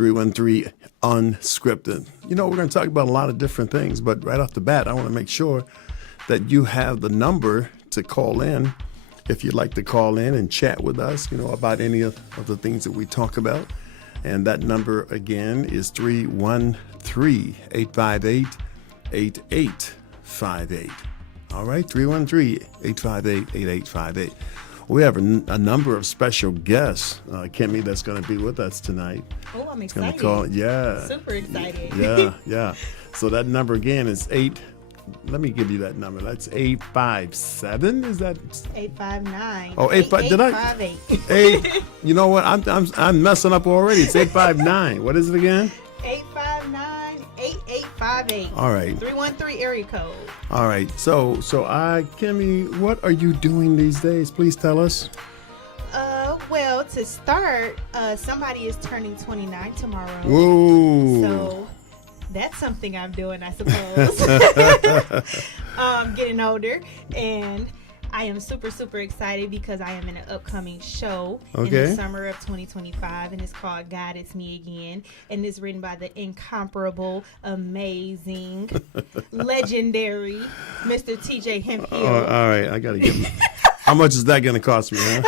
313 unscripted. You know, we're going to talk about a lot of different things, but right off the bat, I want to make sure that you have the number to call in if you'd like to call in and chat with us, you know, about any of the things that we talk about. And that number again is 313-858-8858. All right, 313-858-8858. We have a number of special guests, Kimmy, that's going to be with us tonight. Oh, I'm excited. Super excited. Yeah. So that number again is let me give you that number. That's 857. Is that 859? Oh, 85. Did I? 8. You know what? I'm messing up already. It's 859. What is it again? 859-8858. All right. 313 area code. All right. So Kimmy, what are you doing these days? Please tell us. Well, to start, somebody is turning 29 tomorrow. Whoa. So that's something I'm doing, I suppose. Getting older, and I am super, super excited because I am in an upcoming show in the summer of 2025, and it's called God, It's Me Again, and it's written by the incomparable, amazing, legendary Mr. TJ Hemphill. All right, I got to get How much is that going to cost me, huh?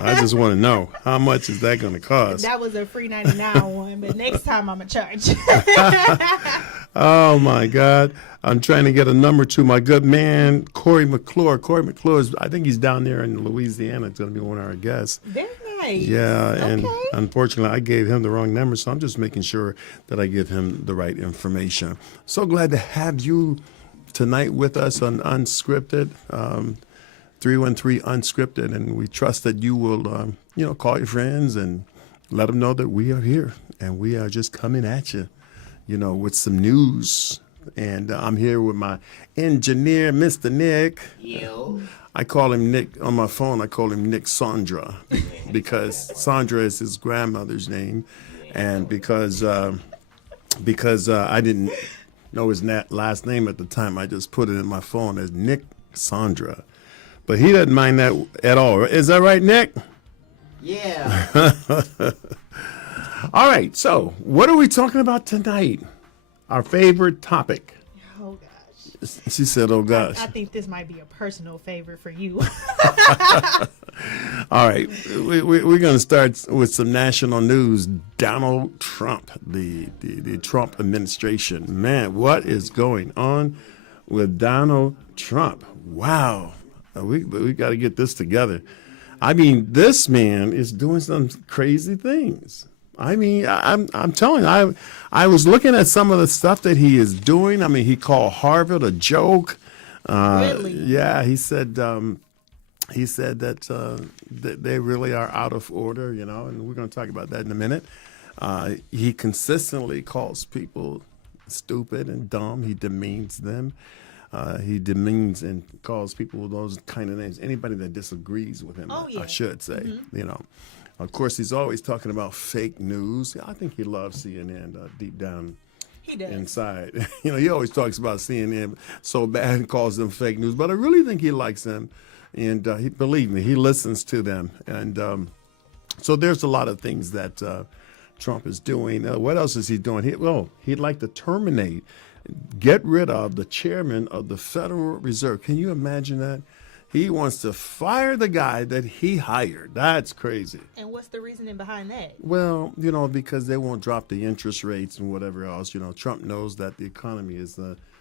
I just want to know, how much is that going to cost? That was a free 99 one, but next time I'm going to charge. Oh, my God. I'm trying to get a number to my good man, Corey McClure. Corey McClure, I think he's down there in Louisiana. It's going to be one of our guests. Very nice. Yeah, and unfortunately, I gave him the wrong number, so I'm just making sure that I give him the right information. So glad to have you tonight with us on Unscripted. 313 Unscripted, and we trust that you will, call your friends and let them know that we are here, and we are just coming at you, with some news. And I'm here with my engineer, Mr. Nick. Yo. I call him Nick on my phone. I call him Nick Sandra because Sandra is his grandmother's name, and because I didn't know his last name at the time, I just put it in my phone as Nick Sandra. But he doesn't mind that at all. Is that right, Nick? Yeah. All right. So what are we talking about tonight? Our favorite topic. Oh, gosh. She said, oh, gosh. I think this might be a personal favorite for you. All right. We're going to start with some national news. Donald Trump, the Trump administration. Man, what is going on with Donald Trump? Wow. We got to get this together. I mean, this man is doing some crazy things. I mean, I'm telling you, I was looking at some of the stuff that he is doing. I mean, he called Harvard a joke. Really? Yeah, he said that they really are out of order, and we're going to talk about that in a minute. He consistently calls people stupid and dumb. He demeans them. He demeans and calls people those kind of names. Anybody that disagrees with him, I should say. Mm-hmm. Of course, he's always talking about fake news. I think he loves CNN deep down He does. inside. He always talks about CNN so bad and calls them fake news. But I really think he likes them. And believe me, he listens to them. And so there's a lot of things that Trump is doing. What else is he doing? He'd like to get rid of the chairman of the Federal Reserve. Can you imagine that? He wants to fire the guy that he hired. That's crazy. And what's the reasoning behind that? Well, because they won't drop the interest rates and whatever else. Trump knows that the economy is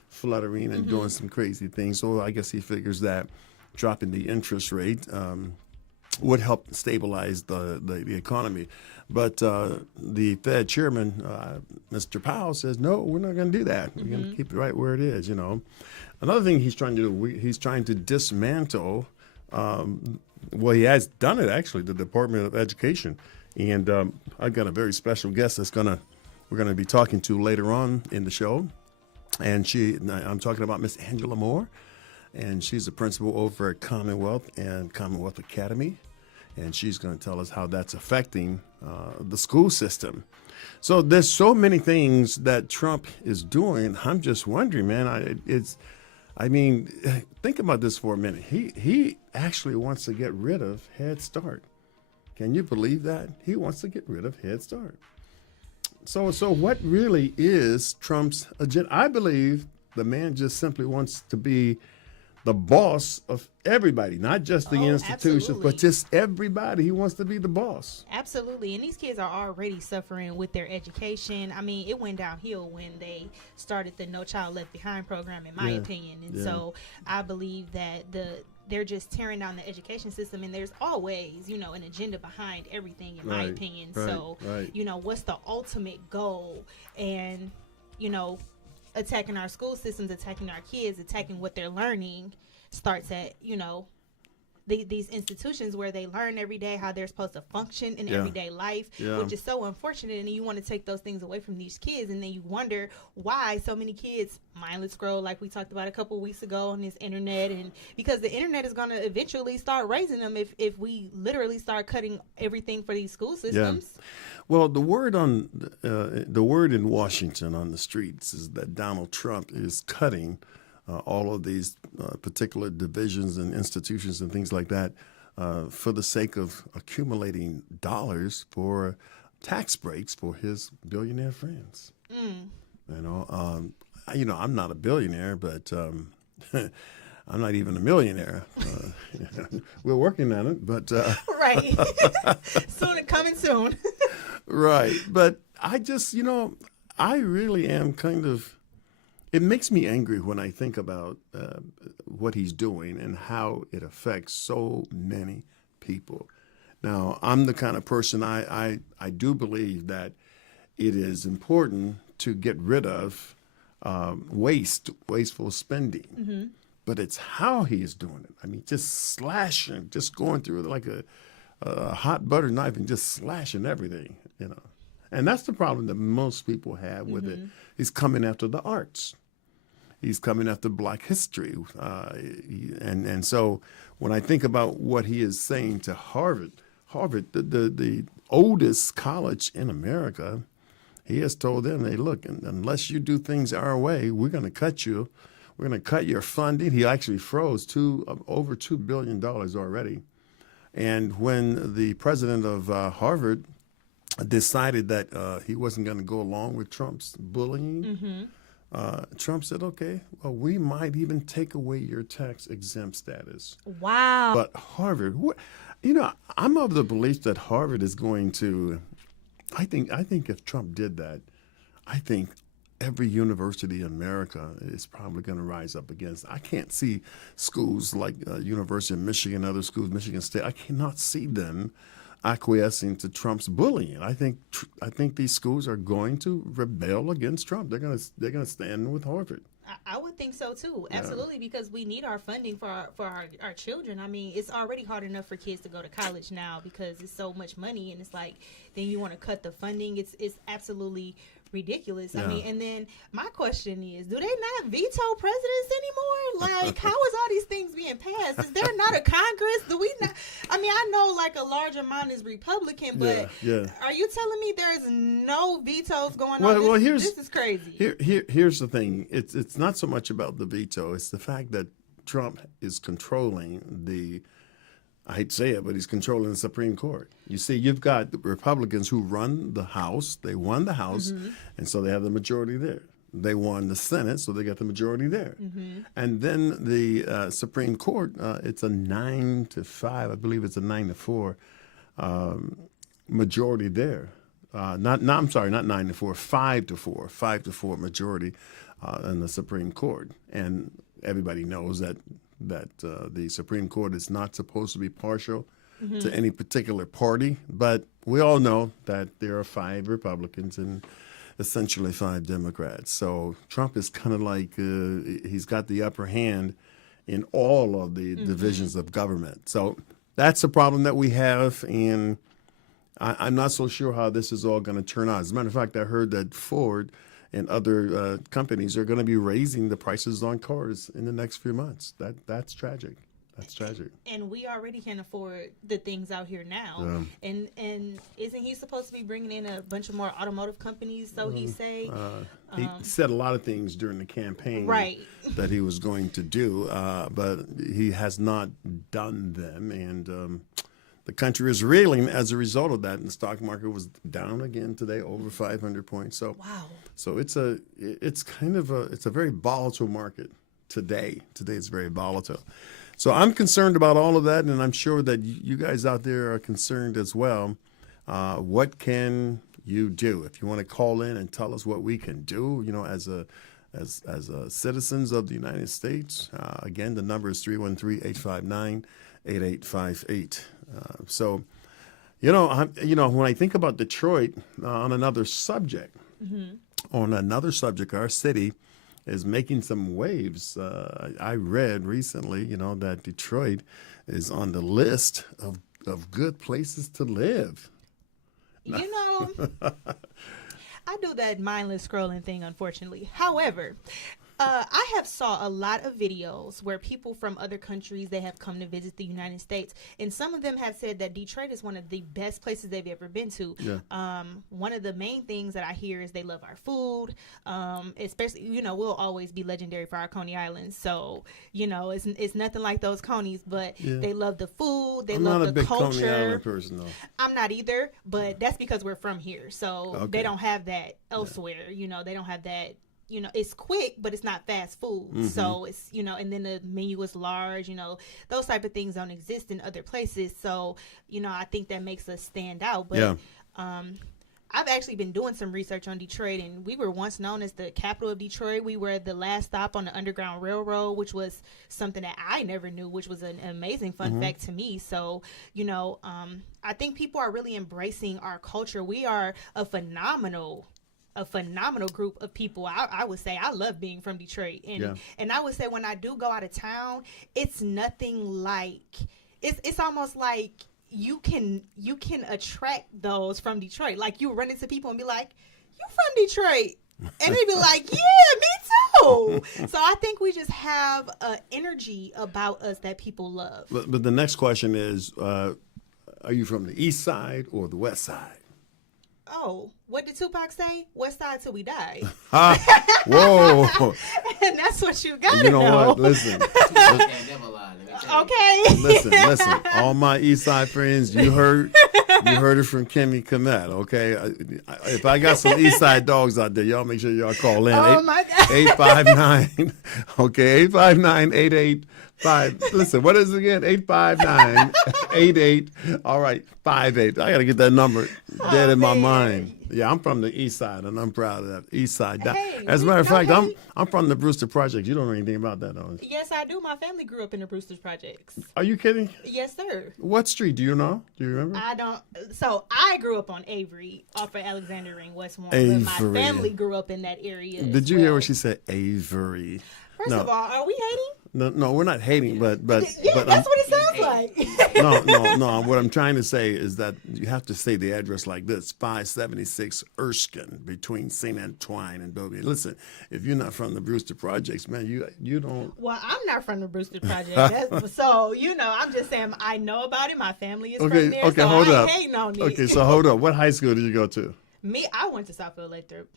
fluttering and doing some crazy things. So I guess he figures that dropping the interest rate would help stabilize the economy. But the Fed chairman, Mr. Powell, says, no, we're not going to do that. We're going to keep it right where it is, Another thing he's trying to do, he's trying to dismantle, he has done it, actually, the Department of Education. And I've got a very special guest we're going to be talking to later on in the show. And I'm talking about Miss Angela Moore. And she's a principal over at Commonwealth and Commonwealth Academy. And she's going to tell us how that's affecting the school system. So there's so many things that Trump is doing. I'm just wondering, man, think about this for a minute. He actually wants to get rid of Head Start. Can you believe that? He wants to get rid of Head Start. So what really is Trump's agenda? I believe the man just simply wants to be the boss of everybody, not just the institutions, absolutely. but just everybody. He wants to be the boss. Absolutely. And these kids are already suffering with their education. I mean, it went downhill when they started the No Child Left Behind program, in my opinion. And so I believe that they're just tearing down the education system, and there's always, an agenda behind everything, in my opinion. So, what's the ultimate goal? And, attacking our school systems, attacking our kids, attacking what they're learning starts at, these institutions where they learn every day how they're supposed to function in everyday life, which is so unfortunate. And you want to take those things away from these kids, and then you wonder why so many kids mindless scroll, like we talked about a couple of weeks ago, on this internet. And because the internet is going to eventually start raising them if we literally start cutting everything for these school systems. Well, the word in Washington on the streets is that Donald Trump is cutting all of these particular divisions and institutions and things like that for the sake of accumulating dollars for tax breaks for his billionaire friends. I'm not a billionaire, but I'm not even a millionaire. We're working on it, but right, coming soon. Right, but I just, I really am kind of. It makes me angry when I think about what he's doing and how it affects so many people. Now, I'm the kind of person I do believe that it is important to get rid of wasteful spending. Mm-hmm. But it's how he is doing it. I mean, just slashing, just going through it like a hot butter knife and just slashing everything, And that's the problem that most people have with it. He's coming after the arts. He's coming after Black history. And so when I think about what he is saying to Harvard, the oldest college in America, he has told them, hey, look, unless you do things our way, we're going to cut you. We're going to cut your funding. He actually froze over $2 billion already. And when the president of Harvard decided that he wasn't going to go along with Trump's bullying, Trump said, okay, well, we might even take away your tax exempt status. Wow. But Harvard, I'm of the belief that Harvard is going to, I think if Trump did that, I think every university in America is probably going to rise up against. I can't see schools like University of Michigan, other schools, Michigan State, I cannot see them acquiescing to Trump's bullying. I think these schools are going to rebel against Trump. They're gonna stand with Harvard. I would think so too, absolutely, because we need our funding for our children. I mean, it's already hard enough for kids to go to college now because it's so much money, and it's like then you want to cut the funding. It's absolutely ridiculous. I mean, and then my question is, do they not veto presidents anymore? Like, how is all these things being passed? Is there not a Congress? Do we not? I mean, I know like a large amount is Republican, but are you telling me there's no vetoes going on? Well, this is crazy. Here's the thing. It's not so much about the veto. It's the fact that Trump is controlling I hate to say it, but he's controlling the Supreme Court. You see, you've got the Republicans who run the House. They won the House, and so they have the majority there. They won the Senate, so they got the majority there. And then the Supreme Court, it's a 9-5. I believe it's a 9-4 majority there. Not 9-4, 5-4, 5-4 majority in the Supreme Court. And everybody knows that the Supreme Court is not supposed to be partial to any particular party, but we all know that there are 5 Republicans and essentially 5 Democrats. So Trump is kind of like he's got the upper hand in all of the divisions of government. So that's the problem that we have, and I'm not so sure how this is all going to turn out. As a matter of fact, I heard that Ford and other companies are going to be raising the prices on cars in the next few months. That's tragic. That's tragic. And we already can't afford the things out here now. And isn't he supposed to be bringing in a bunch of more automotive companies? So he say he said a lot of things during the campaign that he was going to do, but he has not done them. And the country is reeling as a result of that. And the stock market was down again today, over 500 points. So, Wow. so it's a very volatile market today. Today it's very volatile. So I'm concerned about all of that, and I'm sure that you guys out there are concerned as well. What can you do? If you want to call in and tell us what we can do, as citizens of the United States, again, the number is 313-859-8858. So, when I think about Detroit on another subject, our city is making some waves. I read recently, that Detroit is on the list of good places to live. I do that mindless scrolling thing, unfortunately. However, I have saw a lot of videos where people from other countries, they have come to visit the United States, and some of them have said that Detroit is one of the best places they've ever been to. Yeah. One of the main things that I hear is they love our food, especially, we'll always be legendary for our Coney Islands. So, it's nothing like those Conies, but they love the food, they love the culture. I'm not a big Coney Island person, though. I'm not either, but that's because we're from here. So they don't have that elsewhere. They don't have that. It's quick, but it's not fast food. Mm-hmm. So it's, and then the menu is large, those type of things don't exist in other places. So, I think that makes us stand out. But I've actually been doing some research on Detroit, and we were once known as the capital of Detroit. We were the last stop on the Underground Railroad, which was something that I never knew, which was an amazing fun fact to me. So, I think people are really embracing our culture. We are a phenomenal group of people. I would say I love being from Detroit, and I would say when I do go out of town, it's nothing like it's almost like you can attract those from Detroit. Like you run into people and be like, "You from Detroit?" And they be like, "Yeah, me too." So I think we just have an energy about us that people love. But the next question is, are you from the east side or the west side? Oh, what did Tupac say? West side till we die. Whoa. And that's what you gotta know. You know what? Listen. Okay. Listen. All my east side friends, you heard it from Kimmy Komet, okay? If I got some east side dogs out there, y'all make sure y'all call in. Oh, my God. 859, okay, 859-885. Listen, what is it again? 859-88, all right, 58. I got to get that number dead in my mind. Yeah, I'm from the east side, and I'm proud of that east side. Hey, as a matter of fact, I'm from the Brewster Projects. You don't know anything about that, don't you? Yes, I do. My family grew up in the Brewster Projects. Are you kidding? Yes, sir. What street? Do you know? Do you remember? I don't. So I grew up on Avery, off of Alexander Ring, Westmore. Avery. But my family grew up in that area. Did you hear what she said? Avery. First of all, are we hating? No, we're not hating, but Yeah, that's what it sounds like. No. What I'm trying to say is that you have to say the address like this: 576 Erskine, between St. Antoine and Bellevue. Listen, if you're not from the Brewster Projects, man, you don't. Well, I'm not from the Brewster Projects, so I'm just saying I know about it. My family is from there, so hold I up. ain't hating on it. Okay, so hold up. What high school did you go to? Me, I went to Southfield Lathrop.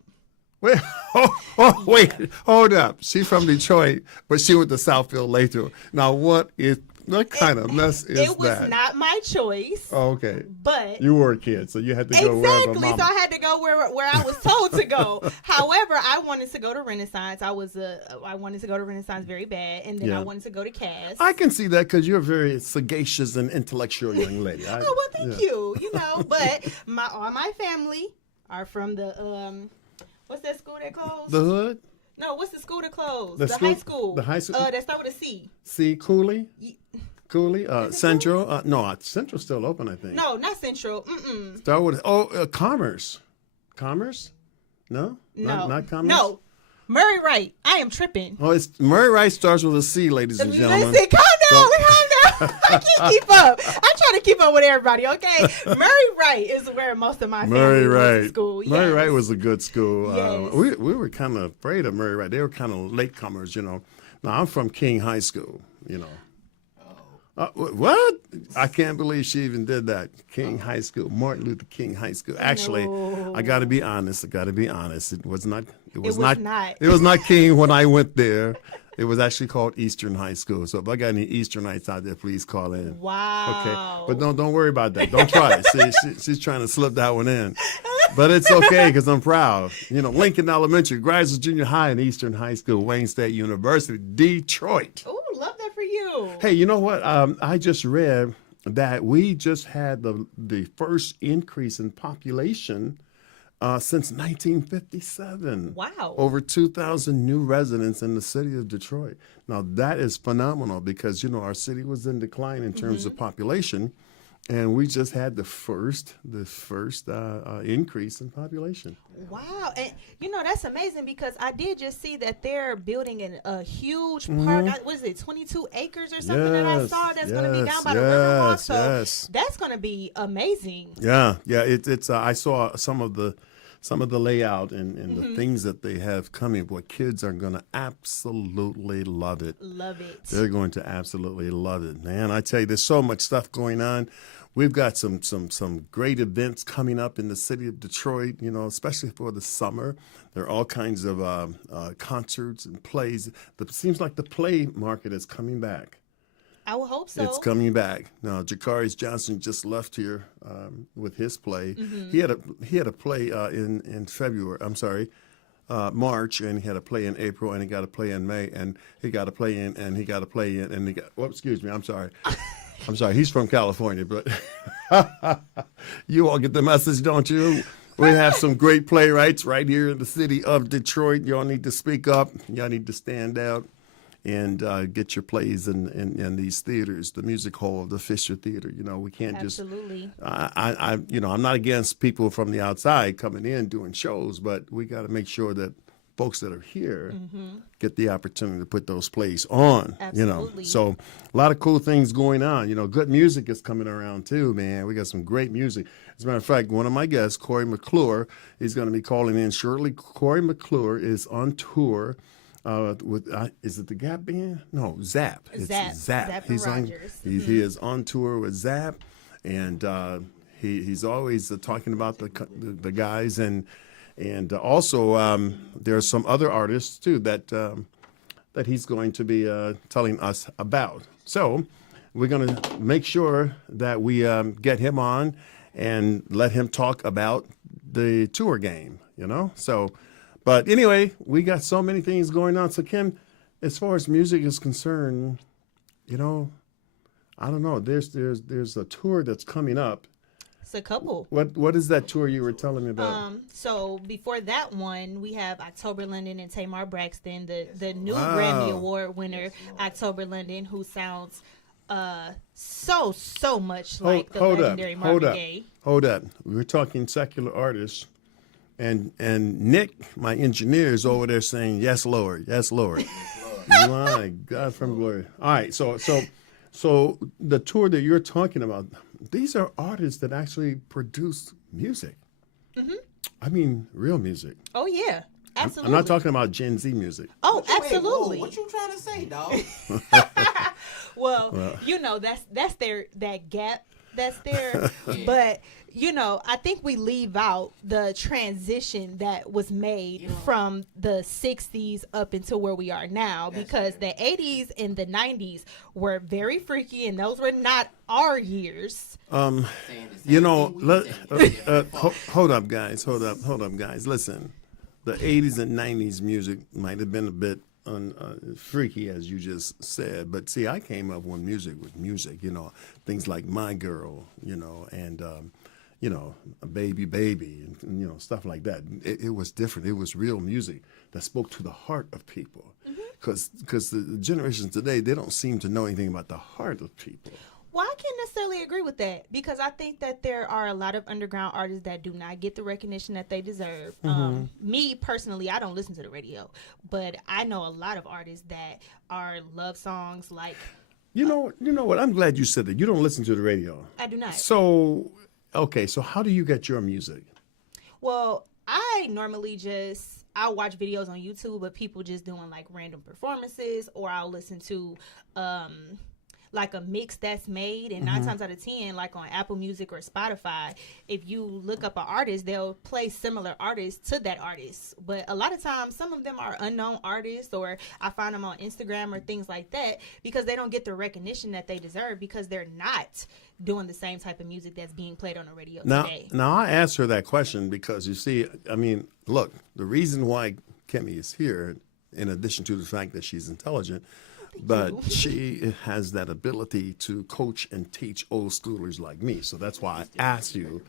Wait, hold up. She's from Detroit, but she went to Southfield Lathrop. Now, what kind of mess is that? It was not my choice. Oh, okay. But you were a kid, so you had to go wherever mama. Exactly. So I had to go where I was told to go. However, I wanted to go to Renaissance. I wanted to go to Renaissance very bad, and then I wanted to go to Cass. I can see that because you're a very sagacious and intellectual young lady. Thank you. But all my family are from the what's that school that closed? The Hood? No, what's the school that closed? The high school. The high school? That start with a C. C. Cooley? Cooley? Central? No, Central's still open, I think. No, not Central. Start with, Commerce. Commerce? No? No. Not Commerce? No. Murray Wright. I am tripping. Oh, Murray Wright starts with a C, ladies and gentlemen. Listen, calm down. I can't keep up. I'm trying to keep up with everybody, okay? Murray Wright is where most of my family went to school. Yes. Murray Wright was a good school. Yes. We were kind of afraid of Murray Wright. They were kind of latecomers, Now, I'm from King High School, What? I can't believe she even did that. King High School, Martin Luther King High School. Actually, I got to be honest. It was not King when I went there. It was actually called Eastern High School. So if I got any Easternites out there, please call in. Wow. Okay, but don't worry about that. Don't try it. See, she's trying to slip that one in. But it's okay because I'm proud. You know, Lincoln Elementary, Grizzly Junior High, and Eastern High School, Wayne State University, Detroit. Oh, love that for you. Hey, you know what? I just read that we just had the first increase in population since 1957. Wow. Over 2,000 new residents in the city of Detroit. Now, that is phenomenal because, you know, our city was in decline in terms of population. And we just had the first increase in population. Wow. And, you know, that's amazing because I did just see that they're building a huge park. What is it, 22 acres or something that I saw that's going to be down by the Riverwalk? So that's going to be amazing. Yeah. It's I saw some of the layout and the things that they have coming. Boy, kids are going to absolutely love it. Love it. They're going to absolutely love it, man. I tell you, there's so much stuff going on. We've got some great events coming up in the city of Detroit, you know, especially for the summer. There are all kinds of concerts and plays. It seems like the play market is coming back. I would hope so. It's coming back. Now, Jakari's Johnson just left here with his play. He had a play in February. I'm sorry, March, and he had a play in April, and he got a play in May, and he got a play in, and he got a play in, and he got. Well, excuse me. I'm sorry. I'm sorry. He's from California, but you all get the message, don't you? We have some great playwrights right here in the city of Detroit. Y'all need to speak up. Y'all need to stand out and get your plays in these theaters, the Music Hall, the Fisher Theater. You know, we can't Absolutely. I'm not against people from the outside coming in doing shows, but we got to make sure that folks that are here get the opportunity to put those plays on. Absolutely. You know, so a lot of cool things going on. You know, good music is coming around too, man. We got some great music. As a matter of fact, one of my guests, Corey McClure, is going to be calling in shortly. Corey McClure is on tour with is it the Gap Band? No, Zap. It's Zap. Zap He's on. Rogers. He is on tour with Zap, and he's always talking about the guys and also there are some other artists too that he's going to be telling us about. So we're going to make sure that we get him on and let him talk about the tour game. You know, so. But anyway, we got so many things going on. So, Kim, as far as music is concerned, you know, I don't know. There's a tour that's coming up. It's a couple. What is that tour you were telling me about? So before that one, we have October London and Tamar Braxton, the new Grammy Award winner, October London, who sounds so much like the legendary Marvin Gaye. Hold up. We were talking secular artists. And Nick, my engineer, is over there saying, "Yes, Lord, yes, Lord." My God, from glory. All right, so the tour that you're talking about, these are artists that actually produce music. I mean, real music. Oh yeah, absolutely. I'm not talking about Gen Z music. Oh, absolutely. What you trying to say, dog? well, you know that's that gap that's there, but. You know, I think we leave out the transition that was made from the 60s up until where we are now, because the 80s and the 90s were very freaky, and those were not our years. You know, hold up, guys. Listen, the 80s and 90s music might have been a bit freaky, as you just said, but see, I came up when music was music. You know, things like My Girl, you know, and you know, Baby, and you know, stuff like that. It was different. It was real music that spoke to the heart of people. Because the generations today, they don't seem to know anything about the heart of people. Well, I can't necessarily agree with that, because I think that there are a lot of underground artists that do not get the recognition that they deserve. Me, personally, I don't listen to the radio, but I know a lot of artists that are love songs like... You know what? I'm glad you said that. You don't listen to the radio. I do not. So... Okay, so how do you get your music? Well, I normally I'll watch videos on YouTube of people just doing like random performances, or I'll listen to like a mix that's made, and 9 times out of 10, like on Apple Music or Spotify, if you look up an artist, they'll play similar artists to that artist. But a lot of times, some of them are unknown artists, or I find them on Instagram or things like that, because they don't get the recognition that they deserve because they're not doing the same type of music that's being played on the radio today. Now, I asked her that question because, you see, I mean, look, the reason why Kemi is here, in addition to the fact that she's intelligent, but she has that ability to coach and teach old schoolers like me. So that's why I asked you,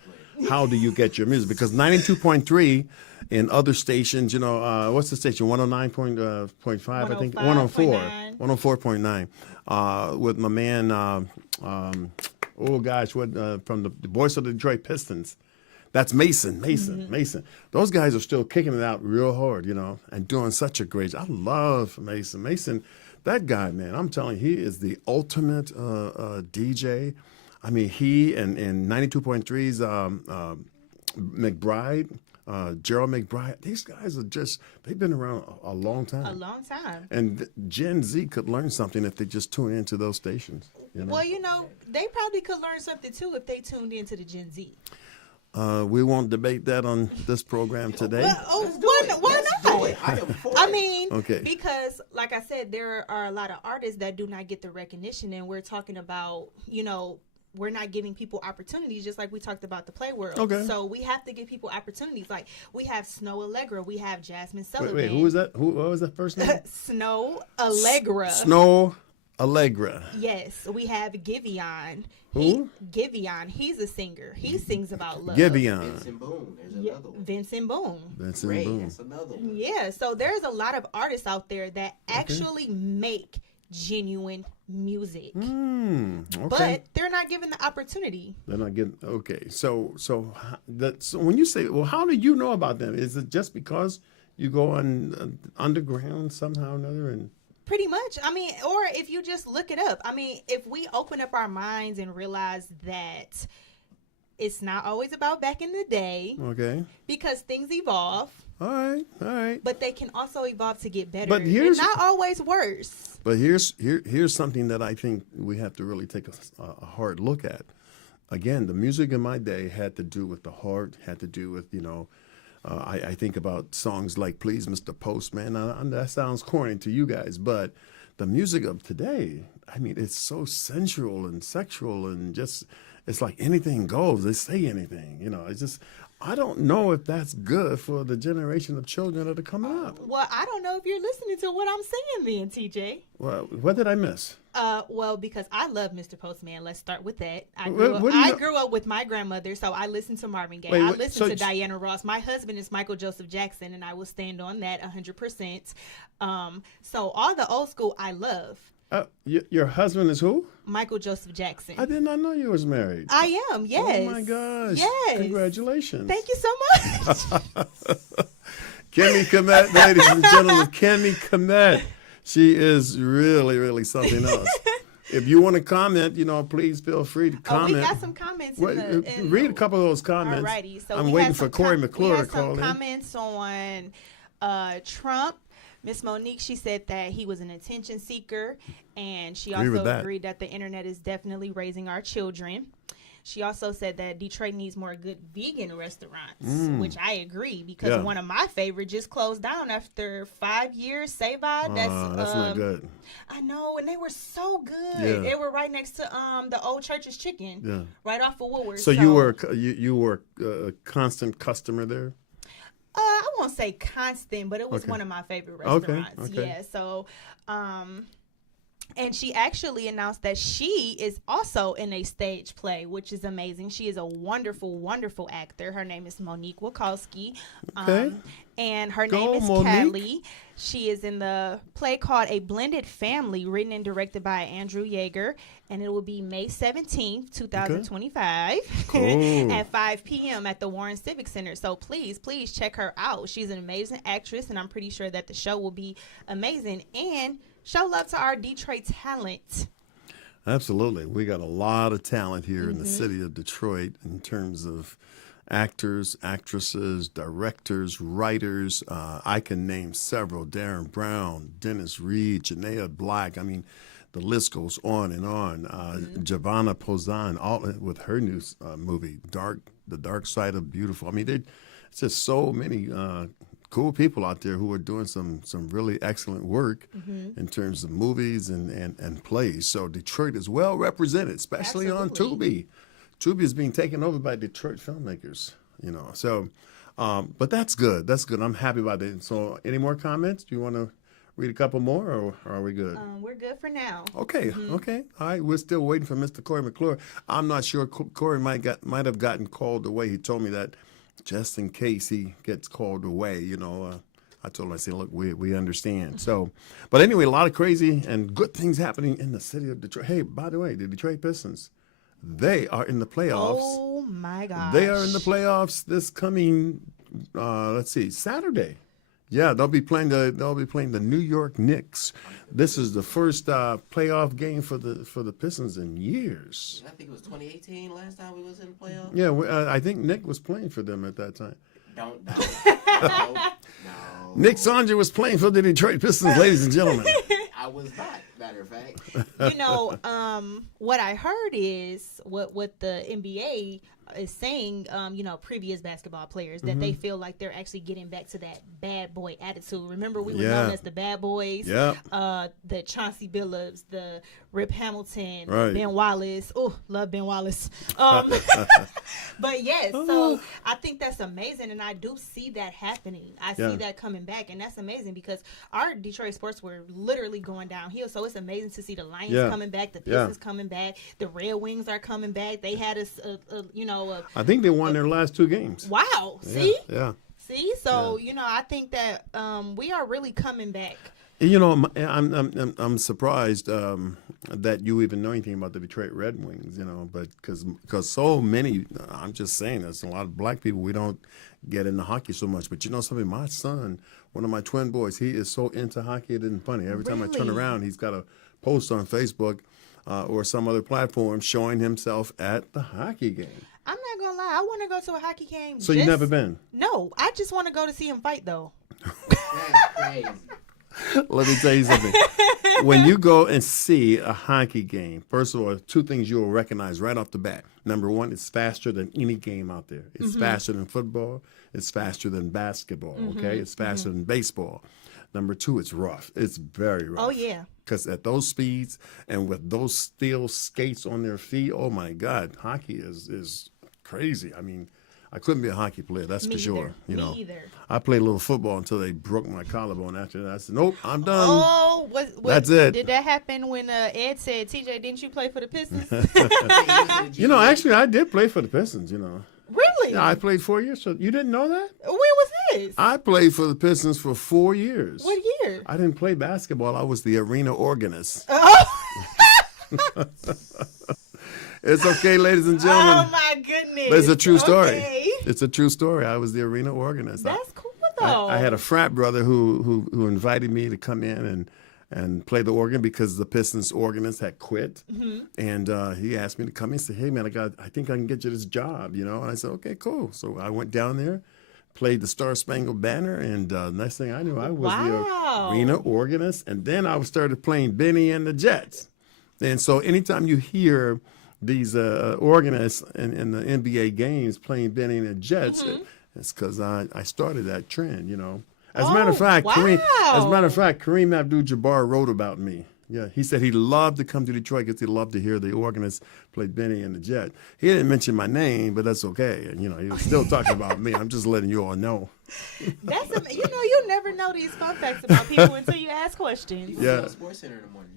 how do you get your music? Because 92.3 in other stations, you know, what's the station? 109.5, I think? 104. 104.9. With my man, oh gosh, what from the Voice of the Detroit Pistons. That's Mason. Those guys are still kicking it out real hard, you know, and doing such a great job. I love Mason. That guy, man, I'm telling you, he is the ultimate DJ. I mean, he and 92.3's McBride, Gerald McBride, these guys are just, they've been around a long time. A long time. And Gen Z could learn something if they just tune into those stations. You know? Well, you know, they probably could learn something, too, if they tuned into the Gen Z. We won't debate that on this program today. Well, why not? I mean, okay. Because, like I said, there are a lot of artists that do not get the recognition, and we're talking about, you know, we're not giving people opportunities, just like we talked about the Play World. Okay. So we have to give people opportunities. Like, we have Snow Allegra, we have Jasmine Sullivan. Wait, who was that? What was that first name? Snow Allegra. Snow Allegra. Yes, we have Giveon. Who? Giveon. He's a singer. He sings about love. Giveon. Vincent Boone. There's another one. Vincent Boone. Vincent Ray, Boone. that's another one. Yeah, so there's a lot of artists out there that actually make genuine music. Okay. But they're not given the opportunity. They're not getting, okay. So when you say, well, how do you know about them? Is it just because you go on underground somehow or another? And Pretty much. I mean, or if you just look it up. I mean, if we open up our minds and realize that it's not always about back in the day. Okay. Because things evolve. All right. But they can also evolve to get better. But here's not always worse. But here's something that I think we have to really take a hard look at. Again, the music in my day had to do with the heart, had to do with, you know, I think about songs like Please Mr. Postman. Now, that sounds corny to you guys, but the music of today, I mean, it's so sensual and sexual and just, it's like anything goes. They say anything, you know. It's just, I don't know if that's good for the generation of children that are coming up. Well, I don't know if you're listening to what I'm saying then, TJ. Well, what did I miss? Well, because I love Mr. Postman. Let's start with that. I What do you know? grew up with my grandmother, so I listened to Marvin Gaye. Wait, I wait, listened so to Diana Ross. My husband is Michael Joseph Jackson, and I will stand on that 100%. So all the old school I love. Your husband is who? Michael Joseph Jackson. I did not know you was married. I am, yes. Oh my gosh. Yes. Congratulations. Thank you so much. Kemi Komet, ladies and gentlemen, Kemi Komet. She is really, really something else. If you want to comment, you know, please feel free to comment. We got some comments. Read a couple of those comments. Alrighty. So I'm waiting for Corey McClure to call in. We have some comments on Trump. Miss Monique, she said that he was an attention seeker, and she also agreed that the internet is definitely raising our children. She also said that Detroit needs more good vegan restaurants, which I agree, because one of my favorites just closed down after 5 years. Save-By. That's not good. I know, and they were so good. Yeah. They were right next to the old Church's Chicken, right off of Woodward. So you were a constant customer there? I won't say constant, but it was one of my favorite restaurants. Okay. Yeah. So, and she actually announced that she is also in a stage play, which is amazing. She is a wonderful, wonderful actor. Her name is Monique Wachowski. And her name is Callie. She is in the play called A Blended Family, written and directed by Andrew Yeager. And it will be May 17th, 2025 at 5 p.m. at the Warren Civic Center. So please check her out. She's an amazing actress, and I'm pretty sure that the show will be amazing. And show love to our Detroit talent. Absolutely. We got a lot of talent here in the city of Detroit in terms of actors, actresses, directors, writers. I can name several: Darren Brown, Dennis Reed, Janaea Black. I mean, The list goes on and on. Giovanna Pozan, all with her new movie, The Dark Side of Beautiful. I mean, it's just so many cool people out there who are doing some really excellent work in terms of movies and plays. So Detroit is well represented, especially on Tubi. Tubi is being taken over by Detroit filmmakers, So, but that's good. That's good. I'm happy about it. So, any more comments? Do you want to read a couple more, or are we good? We're good for now. Okay, okay. All right, we're still waiting for Mr. Corey McClure. I'm not sure. Corey might have gotten called away. He told me that just in case he gets called away, I told him, I said, look, we understand. So, but anyway, a lot of crazy and good things happening in the city of Detroit. Hey, by the way, the Detroit Pistons, they are in the playoffs. Oh my gosh. They are in the playoffs this coming, Saturday. Yeah, they'll be playing the New York Knicks. This is the first playoff game for the Pistons in years. I think it was 2018 last time we was in the playoffs. Yeah, I think Nick was playing for them at that time. No. Nick Saunders was playing for the Detroit Pistons, ladies and gentlemen. I was not, matter of fact. What I heard is what the NBA is saying, previous basketball players, that they feel like they're actually getting back to that bad boy attitude. Remember, we were known as the bad boys. Yeah. The Chauncey Billups, the Rip Hamilton, right. Ben Wallace. Oh, love Ben Wallace. But yes, so I think that's amazing, and I do see that happening. I see that coming back, and that's amazing because our Detroit sports were literally going downhill. So it's amazing to see the Lions coming back, the Pistons coming back, the Red Wings are coming back. They had I think they won their last 2 games. Wow. See? Yeah. See? So, I think that we are really coming back. I'm surprised that you even know anything about the Detroit Red Wings, but because so many, I'm just saying, there's a lot of black people, we don't get into hockey so much. But something, my son, one of my twin boys, he is so into hockey, it isn't funny. Every time I turn around, he's got a post on Facebook or some other platform showing himself at the hockey game. I'm not going to lie. I want to go to a hockey game. So you've never been? No. I just want to go to see him fight, though. That's crazy. Let me tell you something. When you go and see a hockey game, first of all, 2 things you will recognize right off the bat. Number 1, it's faster than any game out there. It's faster than football. It's faster than basketball, okay? It's faster than baseball. Number 2, it's rough. It's very rough. Oh, yeah. Because at those speeds and with those steel skates on their feet, oh, my God, hockey is crazy. I mean, I couldn't be a hockey player, that's for sure. Me either. I played a little football until they broke my collarbone. After that, I said, nope, I'm done. Oh, that's it. Did that happen when Ed said, TJ, didn't you play for the Pistons? Actually, I did play for the Pistons, Really? Yeah, I played 4 years. So you didn't know that? When was this? I played for the Pistons for 4 years. What year? I didn't play basketball. I was the arena organist. Oh. It's okay, ladies and gentlemen. Oh, my goodness. But it's a true story. Okay. It's a true story. I was the arena organist. That's cool, though. I had a frat brother who invited me to come in and play the organ because the Pistons organist had quit. And he asked me to come in and say, hey, man, I think I can get you this job, And I said, okay, cool. So I went down there, played the Star Spangled Banner, and next thing I knew, I was the arena organist. And then I started playing Benny and the Jets. And so anytime you hear these organists in the NBA games playing Benny and the Jets, it's because I started that trend, As a matter of fact, Kareem Abdul-Jabbar wrote about me. Yeah, he said he loved to come to Detroit because he loved to hear the organist play Benny and the Jet. He didn't mention my name, but that's okay. And, he was still talking about me. I'm just letting you all know. That's you never know these fun facts about people until you ask questions. Yeah. Sports Center in the morning.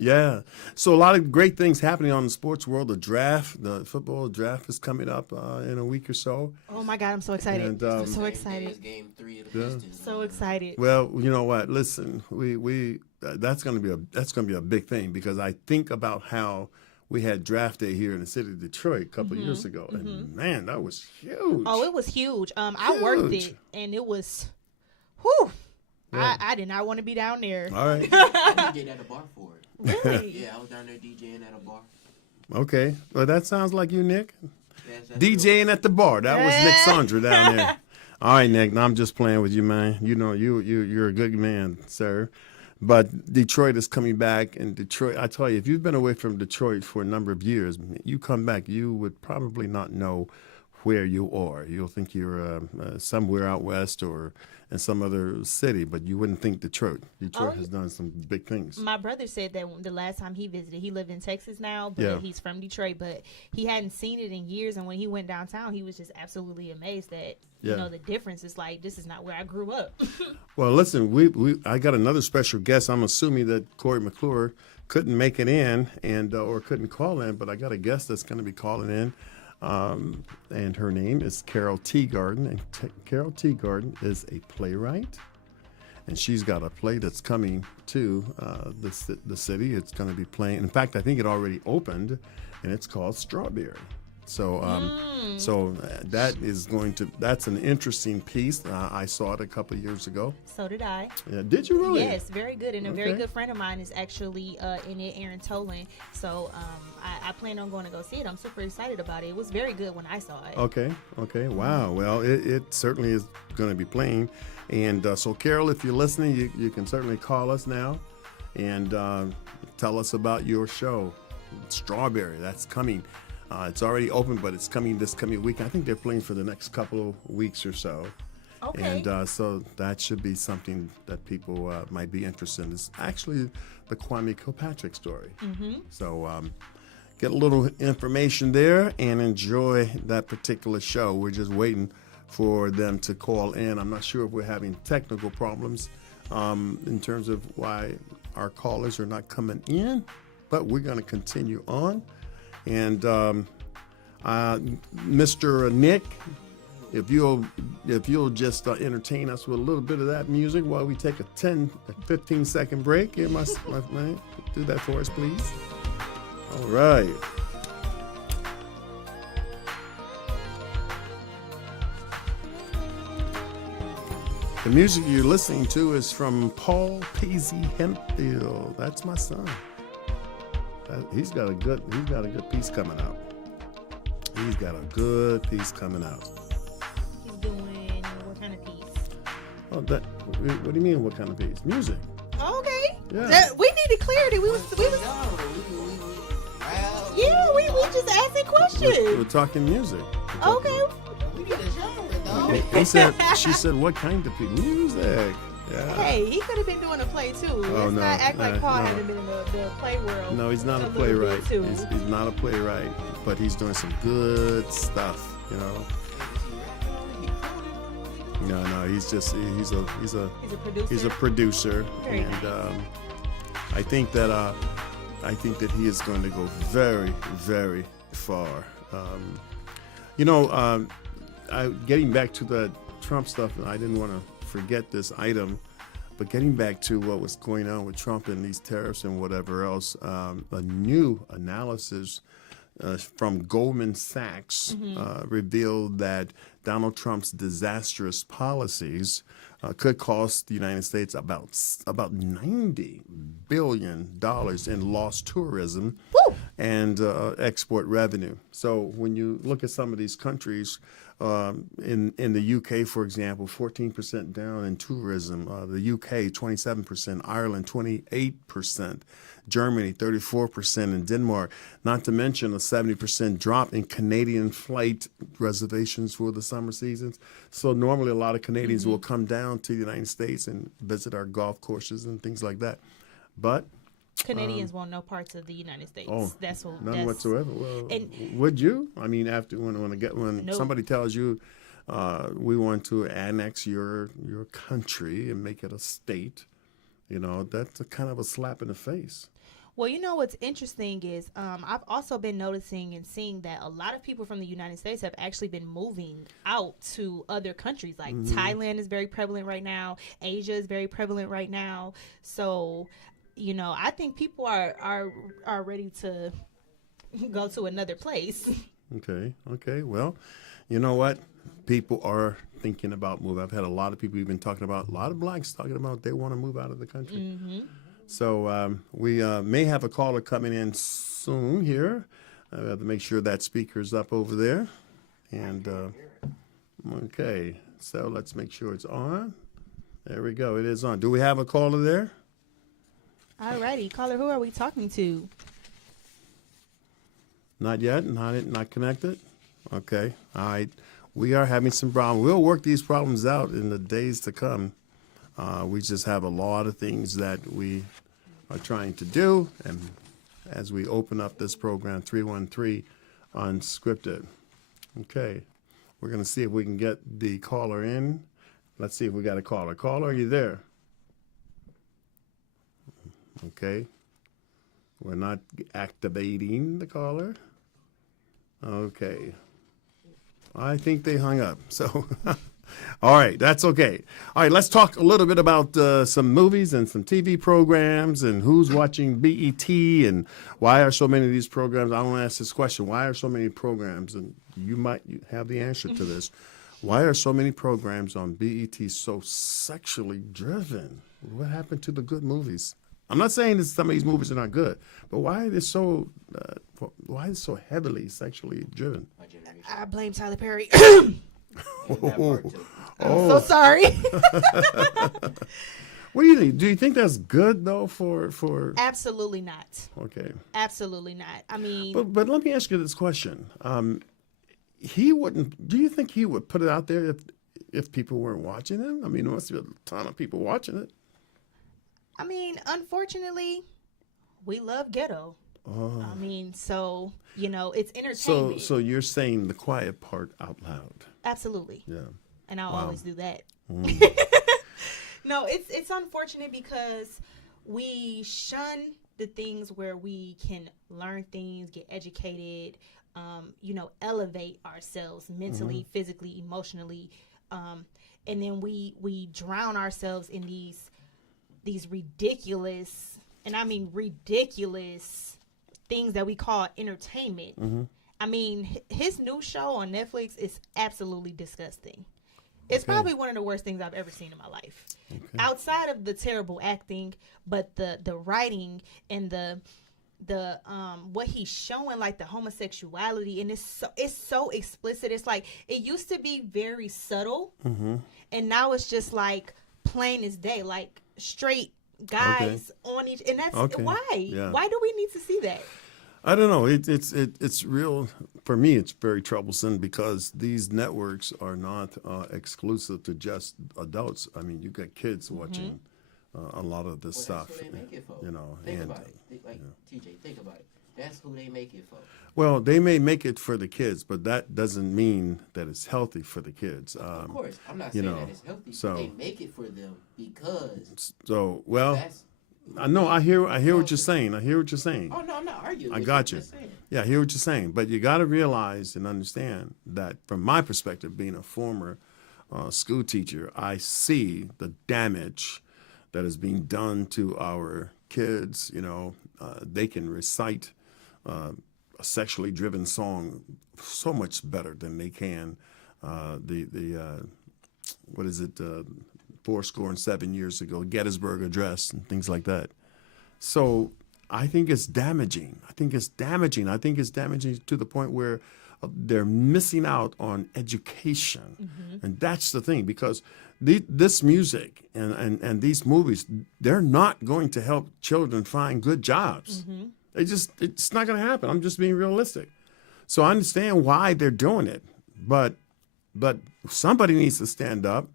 Yeah. So a lot of great things happening on the sports world. The football draft is coming up in a week or so. Oh my God, I'm so excited. And, I'm so excited. Game 3 of the Pistons. So excited. Well, you know what? Listen, we that's going to be a big thing because I think about how we had draft day here in the city of Detroit a couple of years ago, and man, that was huge. Oh, it was huge. I worked it, and it was, whew. Yeah. I did not want to be down there. All right. I DJed at a bar for it. Really? Yeah, I was down there DJing at a bar. Okay. Well, that sounds like you, Nick. Yes, DJing at the bar. That was Nick Sandra down there. All right, Nick. No, I'm just playing with you, man. You're a good man, sir. But Detroit is coming back, and Detroit, I tell you, if you've been away from Detroit for a number of years, you come back, you would probably not know where you are. You'll think you're somewhere out west or in some other city, but you wouldn't think Detroit. Detroit has done some big things. My brother said that the last time he visited, he lived in Texas now, but he's from Detroit, but he hadn't seen it in years. And when he went downtown, he was just absolutely amazed that, you know, the difference is like, this is not where I grew up. Well, listen, I got another special guest. I'm assuming that Corey McClure couldn't make it in and or couldn't call in, but I got a guest that's going to be calling in. And her name is Carol Teagarden, and Carol Teagarden is a playwright, and she's got a play that's coming to the city. It's going to be playing. In fact, I think it already opened, and it's called Strawberry. So, that's an interesting piece. I saw it a couple of years ago. So did I. Yeah, did you really? Yes, very good. And a very good friend of mine is actually in it, Aaron Tolan. So I plan on going to go see it. I'm super excited about it. It was very good when I saw it. Okay. Wow. Well, it certainly is going to be playing. And so, Carol, if you're listening, you can certainly call us now and tell us about your show, Strawberry. That's coming. It's already open, but it's coming this coming week. I think they're playing for the next couple of weeks or so. Okay. And so that should be something that people might be interested in. It's actually the Kwame Kilpatrick story. Mm-hmm. So get a little information there and enjoy that particular show. We're just waiting for them to call in. I'm not sure if we're having technical problems in terms of why our callers are not coming in, but we're going to continue on. And Mr. Nick, if you'll just entertain us with a little bit of that music while we take a 15-second break. Here, my man, do that for us, please. All right. The music you're listening to is from Paul Paisley Hempfield. That's my son. He's got a good piece coming out. He's doing what kind of piece? Oh, what do you mean? What kind of piece? Music. Okay. Yeah. We needed clarity. We was just asking questions. We're talking music. Okay. We need a genre, though. She said, what kind of piece? Music. Yeah. Hey, he could have been doing a play too. Let's not act like Paul hasn't been in the play world. No, he's not a playwright. He's not a playwright, but he's doing some good stuff, you know. No, he's a producer. He's a producer, Very and nice. I think that he is going to go very, very far. Getting back to the Trump stuff, and I didn't want to forget this item, but getting back to what was going on with Trump and these tariffs and whatever else, a new analysis from Goldman Sachs revealed that Donald Trump's disastrous policies could cost the United States about $90 billion in lost tourism and export revenue. So when you look at some of these countries, in the UK, for example, 14% down in tourism. The UK, 27%. Ireland, 28%. Germany, 34%. And Denmark, not to mention a 70% drop in Canadian flight reservations for the summer seasons. So normally a lot of Canadians will come down to the United States and visit our golf courses and things like that. But Canadians want no parts of the United States. None whatsoever. Well, would you? I mean, after when somebody tells you we want to annex your country and make it a state, you know, that's a kind of a slap in the face. Well, you know what's interesting is I've also been noticing and seeing that a lot of people from the United States have actually been moving out to other countries. Like Thailand is very prevalent right now. Asia is very prevalent right now. So, you know, I think people are ready to go to another place. Okay. Well, you know what? People are thinking about moving. I've had a lot of people even talking about, a lot of blacks talking about they want to move out of the country. Mm-hmm. So we may have a caller coming in soon here. I have to make sure that speaker's up over there. And so let's make sure it's on. There we go. It is on. Do we have a caller there? Alrighty, caller, who are we talking to? Not yet. Not connected. Okay. All right. We are having some problems. We'll work these problems out in the days to come. We just have a lot of things that we are trying to do. And as we open up this program, 313 Unscripted. Okay. We're going to see if we can get the caller in. Let's see if we got a caller. Caller, are you there? Okay. We're not activating the caller. Okay. I think they hung up. So, all right, that's okay. All right, let's talk a little bit about some movies and some TV programs and who's watching BET and why are so many of these programs. I want to ask this question. Why are so many programs, and you might have the answer to this, why are so many programs on BET so sexually driven? What happened to the good movies? I'm not saying that some of these movies are not good, but why are they so heavily sexually driven? I blame Tyler Perry. Oh. I'm so sorry. What do you think? Do you think that's good though for? Absolutely not. Okay. Absolutely not. I mean, but let me ask you this question. He wouldn't. Do you think he would put it out there if people weren't watching it? I mean, there must be a ton of people watching it. I mean, unfortunately, we love ghetto. I mean, so, it's entertainment. So you're saying the quiet part out loud. Absolutely. Yeah. And I'll always do that. Mm. No, it's unfortunate because we shun the things where we can learn things, get educated, elevate ourselves mentally, physically, emotionally. And then we drown ourselves in these ridiculous, and I mean ridiculous, things that we call entertainment. I mean, his new show on Netflix is absolutely disgusting. It's probably one of the worst things I've ever seen in my life. Outside of the terrible acting, but the writing and the what he's showing, like the homosexuality, and it's so explicit. It's like it used to be very subtle, and now it's just like plain as day, like straight guys on each, and that's why. Yeah. Why do we need to see that? I don't know. It's real for me. It's very troublesome because these networks are not exclusive to just adults. I mean, you got kids watching a lot of this stuff. That's who they make it for. Think about it. TJ, think about it. That's who they make it for. Well, they may make it for the kids, but that doesn't mean that it's healthy for the kids. Of course, I'm not saying that it's healthy. So they make it for them because. So I know. I hear what you're saying. I hear what you're saying. Oh no, I'm not arguing. I got you. Yeah, I hear what you're saying. But you got to realize and understand that, from my perspective, being a former school teacher, I see the damage that is being done to our kids. They can recite a sexually driven song so much better than they can what is it? 7 years ago, Gettysburg Address and things like that. So I think it's damaging. I think it's damaging to the point where they're missing out on education. And that's the thing, because this music and these movies, they're not going to help children find good jobs. It's not going to happen. I'm just being realistic. So I understand why they're doing it, but somebody needs to stand up,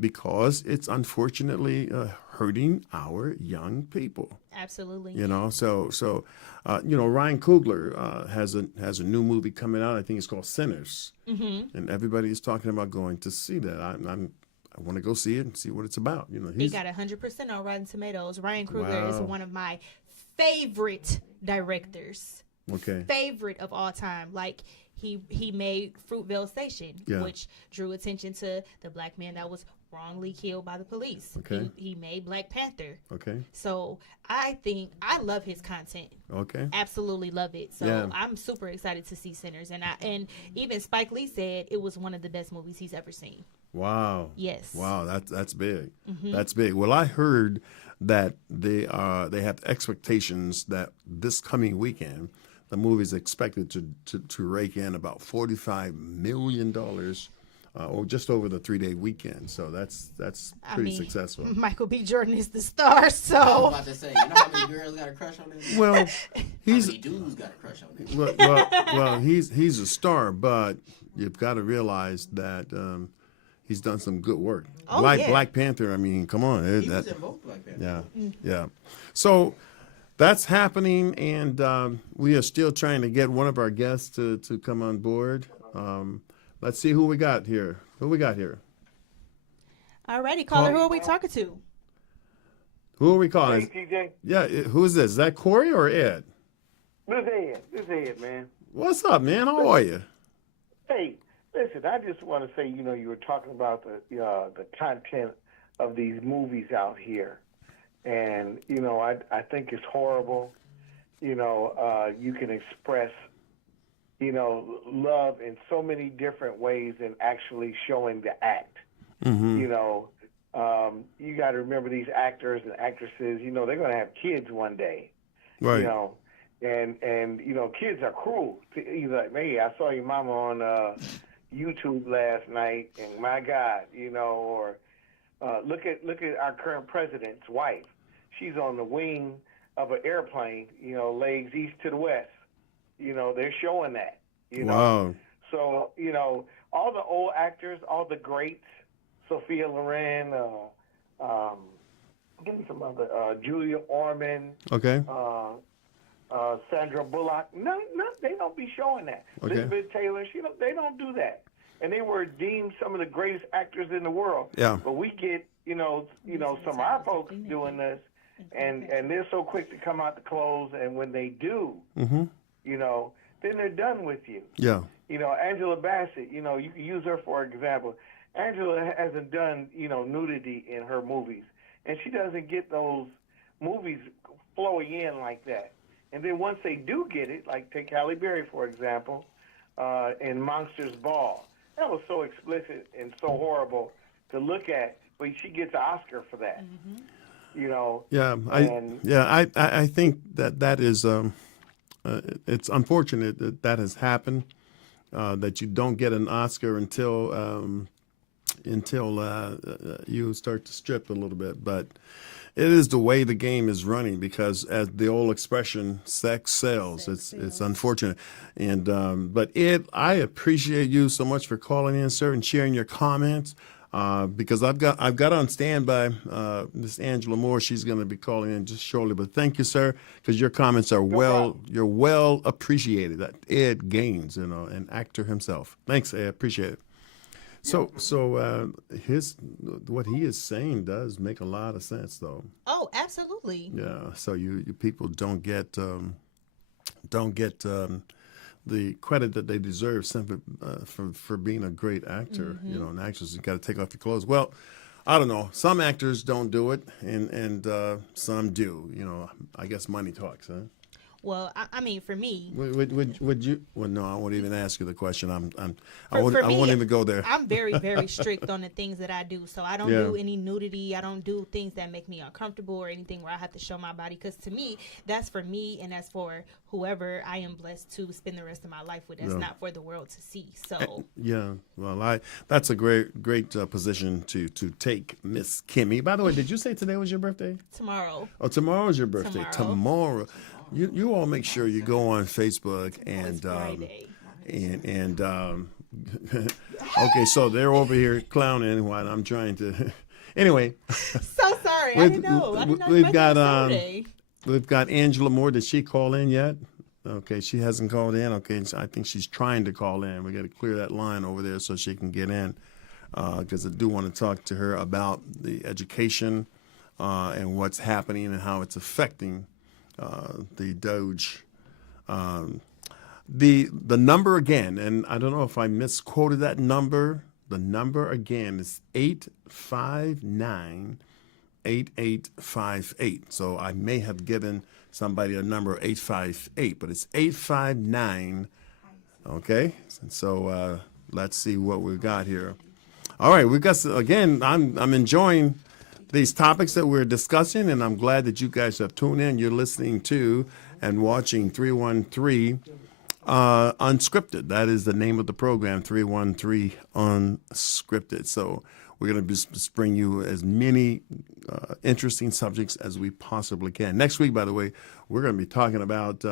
because it's unfortunately hurting our young people. Absolutely. So Ryan Coogler has a new movie coming out. I think it's called Sinners, and everybody is talking about going to see that. I want to go see it and see what it's about. He got 100% on Rotten Tomatoes. Ryan Coogler is one of my favorite directors. Favorite of all time. Like, he made Fruitvale Station, which drew attention to the black man that was wrongly killed by the police. He made Black Panther. So I love his content. Absolutely love it. So I'm super excited to see Sinners, and even Spike Lee said it was one of the best movies he's ever seen. Wow. Yes. Wow, that's big. That's big. Well, I heard that they have expectations that this coming weekend the movie is expected to rake in about $45 million or just over the 3-day weekend. So that's pretty successful. Michael B. Jordan is the star, so. I was about to say, you know how many girls got a crush on him? Well, How many dudes got a crush on him? well, he's a star, but you've got to realize that he's done some good work. Oh, Black Panther. I mean, come on. He was in both Black Panther. Yeah. So that's happening, and we are still trying to get one of our guests to come on board. Let's see who we got here. Alrighty, caller, who are we talking to? Who are we calling? Hey, TJ. Yeah, who's this? Is that Corey or Ed? This is Ed, man. What's up, man? How are you? Hey, listen, I just want to say, you were talking about the content of these movies out here. And, I think it's horrible. You can express, love in so many different ways than actually showing the act. Mm-hmm. You got to remember these actors and actresses, they're going to have kids one day. Right. And kids are cruel. He's like, hey, I saw your mama on YouTube last night, and my God, or look at our current president's wife. She's on the wing of an airplane, legs east to the west. They're showing that. Wow. So, all the old actors, all the greats, Sophia Loren, give me some other, Julia Ormond. Okay. Sandra Bullock. No, they don't be showing that. Okay. Elizabeth Taylor, they don't do that. And they were deemed some of the greatest actors in the world. Yeah. But we get, some of our folks doing this, and they're so quick to come out the clothes, and when they do, Mm-hmm. then they're done with you. Yeah. Angela Bassett, you can use her for example. Angela hasn't done, nudity in her movies, and she doesn't get those movies flowing in like that. And then once they do get it, like take Halle Berry, for example, in Monsters Ball. That was so explicit and so horrible to look at, but she gets an Oscar for that. Mm-hmm. Yeah, I think that is it's unfortunate that has happened, that you don't get an Oscar until you start to strip a little bit, but it is the way the game is running, because as the old expression, sex sells. It's unfortunate. And but Ed, I appreciate you so much for calling in, sir, and sharing your comments. Because I've got on standby Miss Angela Moore. She's going to be calling in just shortly. But thank you, sir, because your comments are you're well appreciated. That Ed Gaines, an actor himself. Thanks, Ed. Appreciate it. So what he is saying does make a lot of sense, though. Oh, absolutely. Yeah. So you people don't get the credit that they deserve simply for being a great actor. Mm-hmm. An actress, you got to take off your clothes. Well, I don't know. Some actors don't do it, and some do. I guess money talks, huh? Well, I mean, for me, would you? Well, no, I won't even ask you the question. I For won't me, even go there. I'm very, very strict on the things that I do. So I don't do any nudity. I don't do things that make me uncomfortable or anything where I have to show my body. Because to me, that's for me, and that's for whoever I am blessed to spend the rest of my life with. That's not for the world to see. So yeah, well, that's a great position to take, Miss Kimmy. By the way, did you say today was your birthday? tomorrow. Oh, tomorrow's your birthday. Tomorrow. You all make sure you go on Facebook It's Friday. and okay, so they're over here clowning while I'm trying to. Anyway, So sorry. I didn't know. We've got Angela Moore. Did she call in yet? Okay, she hasn't called in. Okay, so I think she's trying to call in. We got to clear that line over there so she can get in, because I do want to talk to her about the education and what's happening and how it's affecting the Doge. The number again, and I don't know if I misquoted that number. The number again is 859-8858. So I may have given somebody a number 858, but it's 859. Okay, so let's see what we've got here. All right, we've got again. I'm enjoying these topics that we're discussing, and I'm glad that you guys have tuned in. You're listening to and watching 313 Unscripted. That is the name of the program, 313 Unscripted. So we're going to just bring you as many interesting subjects as we possibly can. Next week, by the way, we're going to be talking about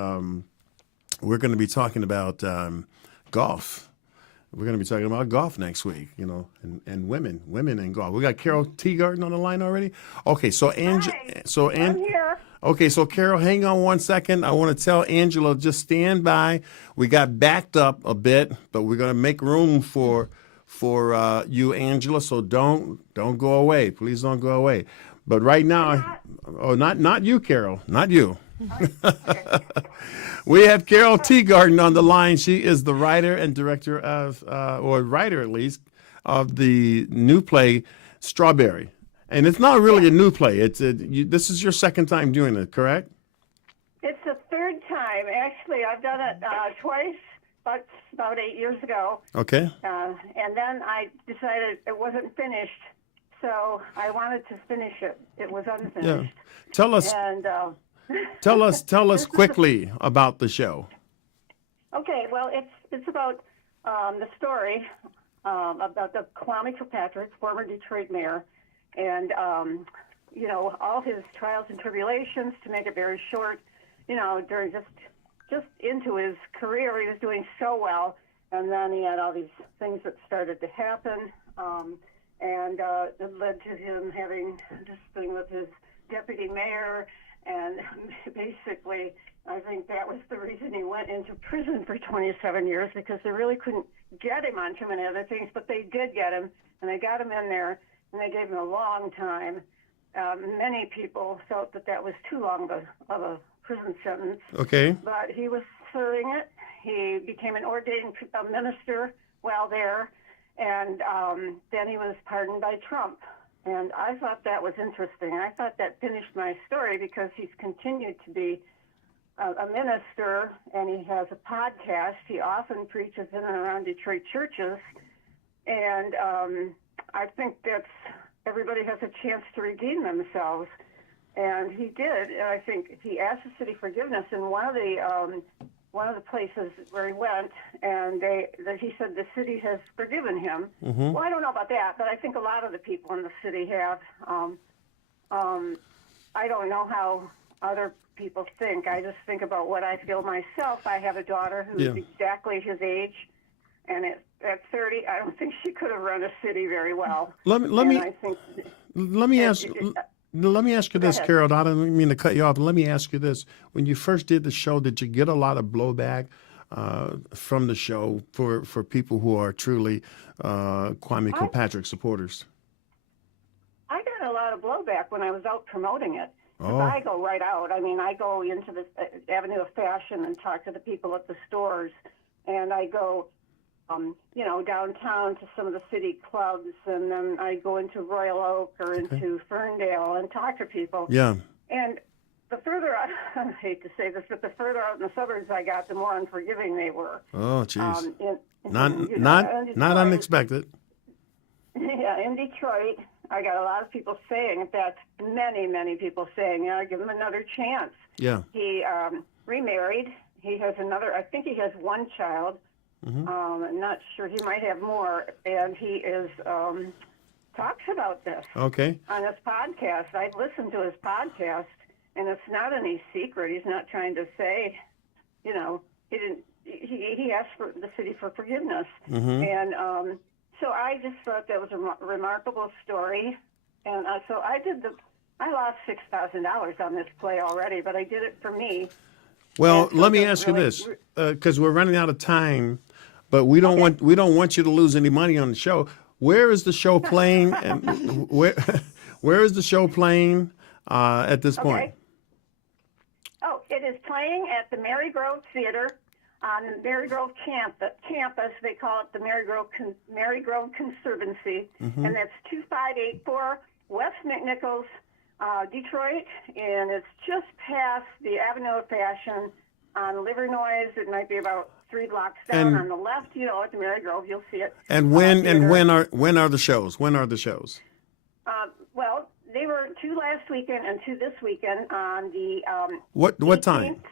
golf. We're going to be talking about golf next week, and women in golf. We got Carol Teagarden on the line already. Okay, I'm here. Okay, so Carol, hang on 1 second. I want to tell Angela, just stand by. We got backed up a bit, but we're going to make room for you, Angela. So don't go away. Please don't go away. But right now, not you, Carol, not you. We have Carol Teagarden on the line. She is the writer and director of, or writer at least, of the new play Strawberry. And it's not really a new play. This is your second time doing it, correct? It's the third time. Actually, I've done it twice, about 8 years ago. Okay. And then I decided it wasn't finished, so I wanted to finish it. It was unfinished. Yeah. Tell us. And Tell us quickly about the show. Okay, well, it's about the story about the Kwame Kilpatrick, former Detroit mayor, and all his trials and tribulations. To make it very short, during just into his career, he was doing so well, and then he had all these things that started to happen, and it led to him having this thing with his deputy mayor. And basically, I think that was the reason he went into prison for 27 years, because they really couldn't get him on too many other things, but they did get him, and they got him in there, and they gave him a long time. Many people felt that was too long of a prison sentence. Okay. But he was serving it. He became an ordained minister while there, and then he was pardoned by Trump. And I thought that was interesting. I thought that finished my story, because he's continued to be a minister, and he has a podcast. He often preaches in and around Detroit churches. And I think everybody has a chance to redeem themselves. And he did. And I think he asked the city forgiveness in one of the places where he went, and he said the city has forgiven him. Mm-hmm. Well, I don't know about that, but I think a lot of the people in the city have. I don't know how other people think. I just think about what I feel myself. I have a daughter who's exactly his age, and at 30, I don't think she could have run a city very well. Let me ask you this, Carol. I don't mean to cut you off, but let me ask you this. When you first did the show, did you get a lot of blowback from the show for people who are truly Kwame Kilpatrick supporters? I got a lot of blowback when I was out promoting it. Oh. I go right out. I mean, I go into the Avenue of Fashion and talk to the people at the stores, and I go downtown to some of the city clubs, and then I go into Royal Oak or into Ferndale and talk to people. Yeah. And the further out, I hate to say this, but the further out in the suburbs I got, the more unforgiving they were. Oh, jeez. Not unexpected. Yeah, in Detroit, I got a lot of people saying, in fact, many people saying, give him another chance. Yeah. He remarried. He has I think he has one child. Mm-hmm. I'm not sure. He might have more. And he talks about this. Okay. On his podcast. I've listened to his podcast, and it's not any secret. He's not trying to say, he didn't. He asked for the city for forgiveness. Mm-hmm. And so I just thought that was a remarkable story. And so I lost $6,000 on this play already, but I did it for me. Well, let me ask you this, because we're running out of time, but we don't want you to lose any money on the show. Where is the show playing? And where is the show playing at this point? Oh, it is playing at the Marygrove Theater on the Marygrove campus. They call it the Marygrove Conservancy, mm-hmm. and that's 2584 West McNichols, Detroit, and it's just past the Avenue of Fashion on Livernois. It might be about 3 blocks down on the left. At the Marygrove, you'll see it. And when are the shows? When are the shows? Well, they were 2 last weekend and 2 this weekend on the what 18th. time?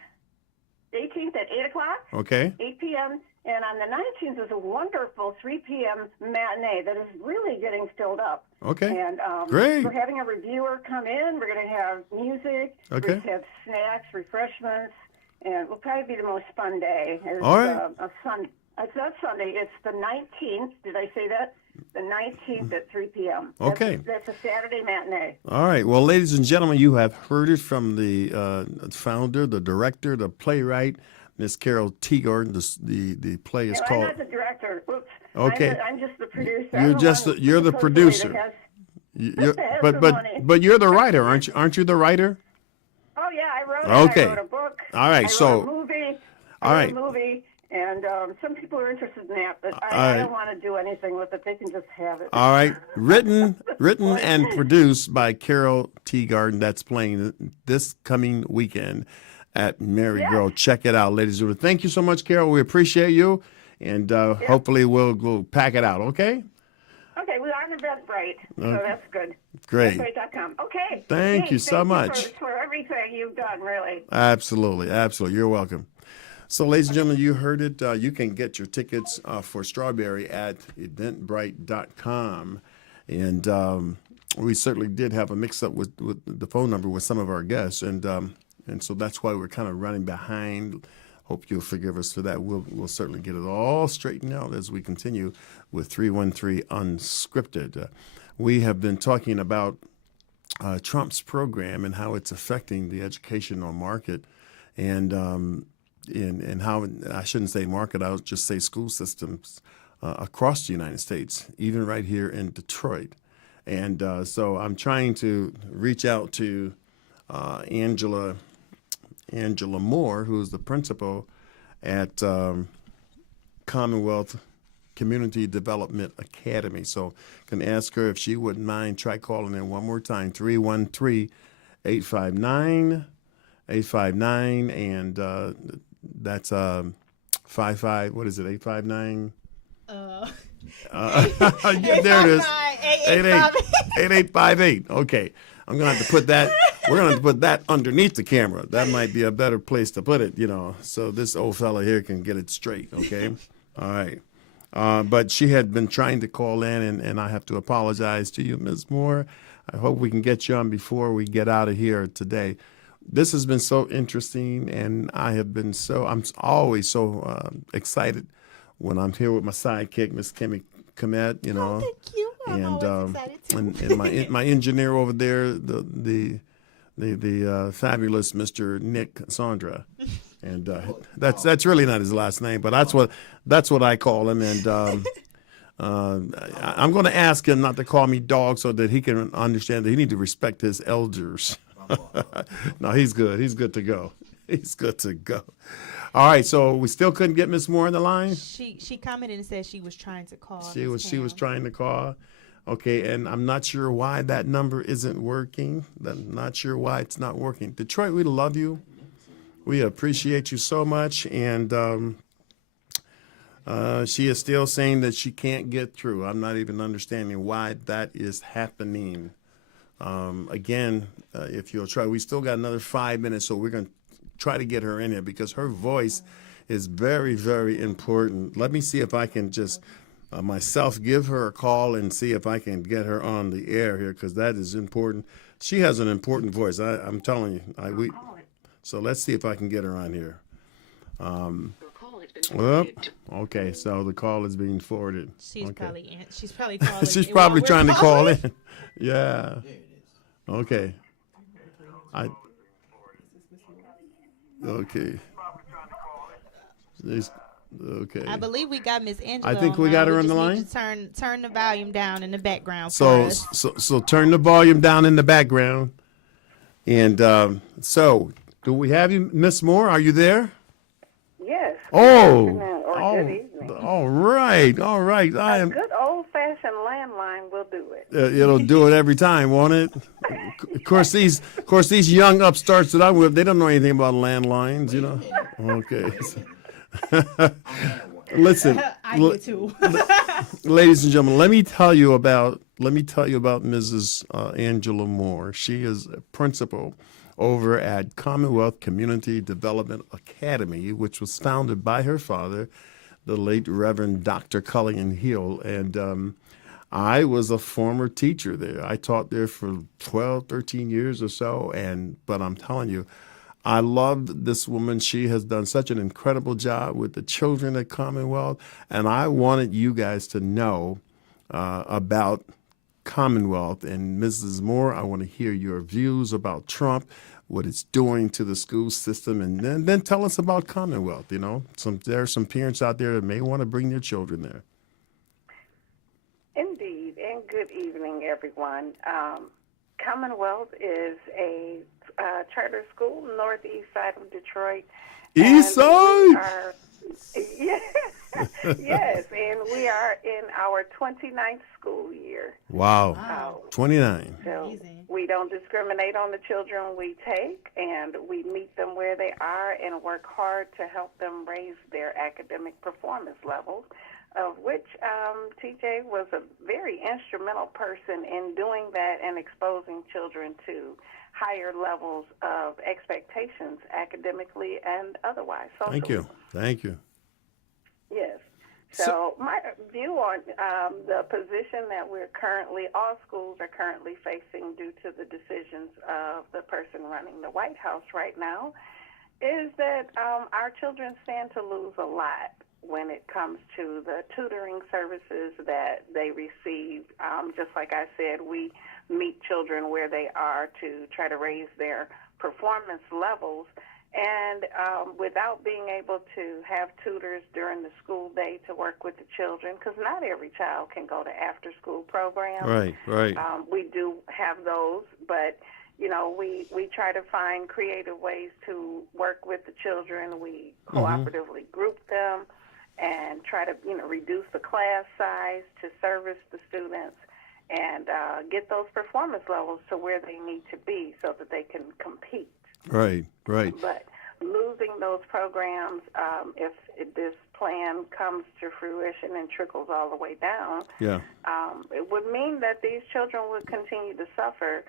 18th at 8 o'clock. Okay. 8 p.m. And on the 19th is a wonderful 3 p.m. matinee that is really getting filled up. Okay. And Great. we're having a reviewer come in. We're going to have music. Okay. We're going to have snacks, refreshments, and it will probably be the most fun day. It's, All right. It's not Sunday. It's the 19th. Did I say that? The 19th at 3 p.m. Okay. That's a Saturday matinee. All right. Well, ladies and gentlemen, you have heard it from the founder, the director, the playwright, Miss Carol Teagard. The play is No, called. I'm not the director. Oops. Okay. I'm just the producer. You're I'm the just one you're the supposedly producer. that has- You're, That's but the money. but you're the writer, aren't you? Aren't you the writer? Oh yeah, I wrote it. Okay. I wrote a book. All right, I wrote so- a movie. all right. A movie, and some people are interested in that, but All I right. don't want to do anything with it. They can just have it. All right, written and produced by Carol Teagard. That's playing this coming weekend at Mary Yes. Grove. Check it out, ladies and gentlemen. Thank you so much, Carol. We appreciate you, and hopefully we'll pack it out. Okay. Okay, we're on Eventbrite, so that's good. Great. Eventbrite.com. Okay. Thank you so much. For everything you've done, really. Absolutely, absolutely. You're welcome. So, ladies and gentlemen, you heard it. You can get your tickets for Strawberry at eventbrite.com. And we certainly did have a mix-up with the phone number with some of our guests. And so that's why we're kind of running behind. Hope you'll forgive us for that. We'll certainly get it all straightened out as we continue with 313 Unscripted. We have been talking about Trump's program and how it's affecting the educational market, and how, I shouldn't say market, I'll just say school systems across the United States, even right here in Detroit. And so I'm trying to reach out to Angela Moore, who's the principal at Commonwealth Community Development Academy. So can ask her if she wouldn't mind try calling in one more time, 313-859-859, and that's 55, what is it, 859? Yeah, there it is. 8858. Okay. I'm going to have to put that, we're going to have to put that underneath the camera. That might be a better place to put it, so this old fella here can get it straight, okay? All right. But she had been trying to call in, and I have to apologize to you, Ms. Moore. I hope we can get you on before we get out of here today. This has been so interesting, and I'm always so excited when I'm here with my sidekick, Miss Kimmy Komet, Oh, thank you. I'm always excited too. and my engineer over there, the fabulous Mr. Nick Sondra, and that's really not his last name, but that's what I call him. And I'm going to ask him not to call me dog so that he can understand that he need to respect his elders. No, he's good. He's good to go. He's good to go. All right, so we still couldn't get Miss Moore on the line. She commented and said she was trying to call. She was trying to call. Okay, and I'm not sure why that number isn't working. I'm not sure why it's not working. Detroit, we love you. We appreciate you so much, and she is still saying that she can't get through. I'm not even understanding why that is happening. Again, if you'll try, we still got another 5 minutes, so we're going to try to get her in here because her voice is very, very important. Let me see if I can just myself give her a call and see if I can get her on the air here, because that is important. She has an important voice. I'm telling you. So let's see if I can get her on here. Okay, so the call is being forwarded. She's okay. probably calling. She's probably trying to call in. Yeah. Okay. Okay. Okay. I believe we got Miss Angela. I think we got her on the line. Turn the volume down in the background. So turn the volume down in the background. And so, do we have you, Miss Moore? Are you there? Yes. Oh. Good evening. All right. I am. Good old-fashioned landline will do it. It'll do it every time, won't it? Of course, these young upstarts that I'm with, they don't know anything about landlines, Okay. Listen, I do too. ladies and gentlemen, let me tell you about let me tell you about Mrs. Angela Moore. She is a principal over at Commonwealth Community Development Academy, which was founded by her father, the late Reverend Dr. Culligan Hill. And I was a former teacher there. I taught there for 12, 13 years or so. But I'm telling you, I love this woman. She has done such an incredible job with the children at Commonwealth. And I wanted you guys to know about Commonwealth. And Mrs. Moore, I want to hear your views about Trump, what it's doing to the school system, and then tell us about Commonwealth. You know, there are some parents out there that may want to bring their children there. Indeed, and good evening, everyone. Commonwealth is a charter school northeast side of Detroit. East side? Yes, yes, and we are in our 29th school year. Wow. 29. So Amazing. we don't discriminate on the children we take, and we meet them where they are and work hard to help them raise their academic performance levels, of which TJ was a very instrumental person in doing that and exposing children to higher levels of expectations academically and otherwise. Socially. Thank you. Yes. So my view on the position that all schools are currently facing due to the decisions of the person running the White House right now is that our children stand to lose a lot when it comes to the tutoring services that they receive. Just like I said, we meet children where they are to try to raise their performance levels. And without being able to have tutors during the school day to work with the children, because not every child can go to after-school programs. Right. We do have those, but, you know, we try to find creative ways to work with the children. We cooperatively group them and try to, reduce the class size to service the students and get those performance levels to where they need to be so that they can compete. Right. But losing those programs, if this plan comes to fruition and trickles all the way down, it would mean that these children would continue to suffer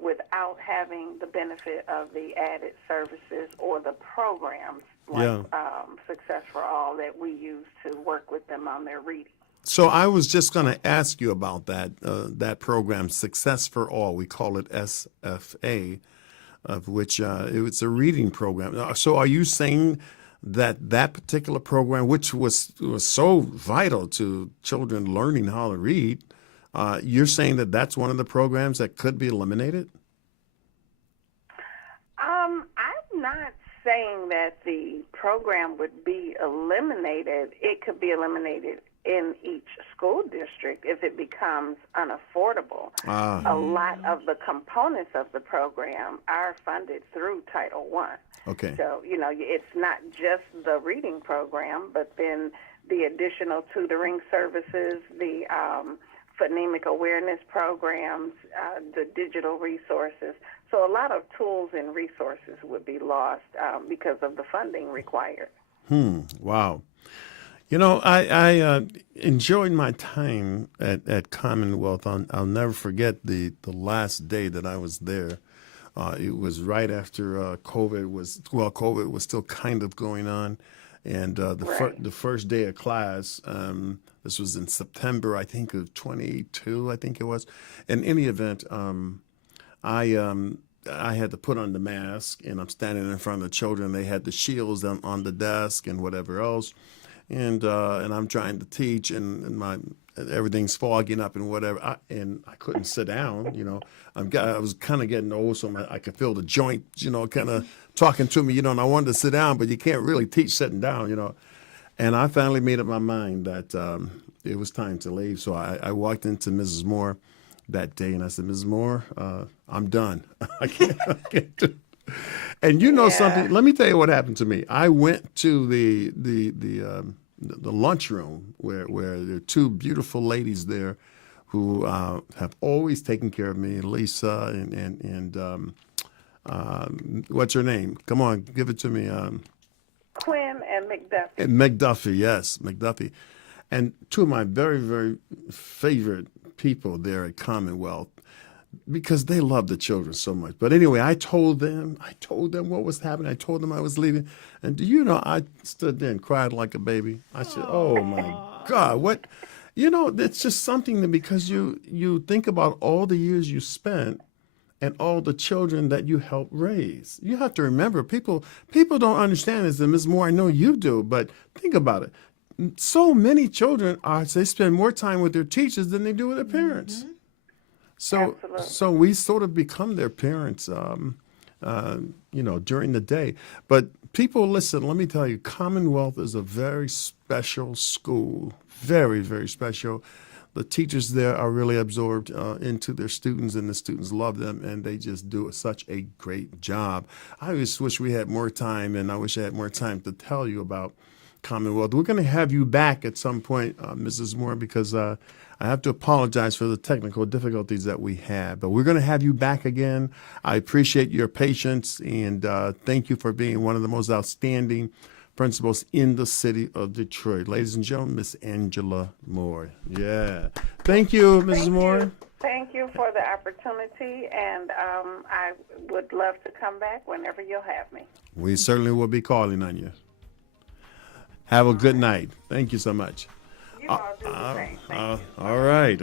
without having the benefit of the added services or the programs like Success for All that we use to work with them on their reading. So I was just going to ask you about that program, Success for All. We call it SFA, of which it's a reading program. So are you saying that particular program, which was so vital to children learning how to read, you're saying that that's one of the programs that could be eliminated? I'm not saying that the program would be eliminated. It could be eliminated in each school district if it becomes unaffordable. A lot of the components of the program are funded through Title I. Okay. So, it's not just the reading program, but then the additional tutoring services, the phonemic awareness programs, the digital resources. So a lot of tools and resources would be lost because of the funding required. Wow. I enjoyed my time at Commonwealth. I'll never forget the last day that I was there. It was right after COVID was still kind of going on. And the first day of class, this was in September, I think, of 22, I think it was. In any event, I had to put on the mask, and I'm standing in front of the children. They had the shields on the desk and whatever else. And I'm trying to teach, and everything's fogging up and whatever. And I couldn't sit down, I was kind of getting old, so I could feel the joint, kind of talking to me, and I wanted to sit down, but you can't really teach sitting down, And I finally made up my mind that it was time to leave. So I walked into Mrs. Moore that day, and I said, Mrs. Moore, I'm done. I can't do it. And something, let me tell you what happened to me. I went to the lunchroom where there are two beautiful ladies there who have always taken care of me, Lisa and what's her name? Come on, give it to me. Quinn and McDuffie. And McDuffie, yes, McDuffie. And two of my very, very favorite people there at Commonwealth because they love the children so much. But anyway, I told them what was happening. I told them I was leaving. And do you know, I stood there and cried like a baby. I said, oh my God, what? You know, it's just something that because you think about all the years you spent and all the children that you helped raise. You have to remember, people don't understand this, and Ms. Moore, I know you do, but think about it. So many children they spend more time with their teachers than they do with their parents. So Absolutely. so we sort of become their parents, during the day. But people, listen, let me tell you, Commonwealth is a very special school, very, very special. The teachers there are really absorbed into their students, and the students love them, and they just do such a great job. I just wish we had more time, and I wish I had more time to tell you about Commonwealth. We're going to have you back at some point, Mrs. Moore, because I have to apologize for the technical difficulties that we had. But we're going to have you back again. I appreciate your patience, and thank you for being one of the most outstanding principals in the city of Detroit. Ladies and gentlemen, Miss Angela Moore. Yeah. Thank you, Mrs. Moore. Thank you for the opportunity, and I would love to come back whenever you'll have me. We certainly will be calling on you. Have a good night. Thank you so much. You all do the same. Thank you. All right.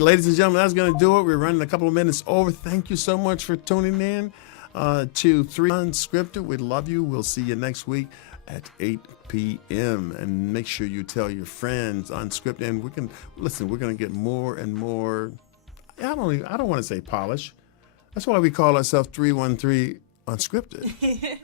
Ladies and gentlemen, that's going to do it. We're running a couple of minutes over. Thank you so much for tuning in to 3 Unscripted. We love you. We'll see you next week at 8 p.m. And make sure you tell your friends Unscripted. And we're going to get more and more. I don't want to say polish. That's why we call ourselves 313 Unscripted.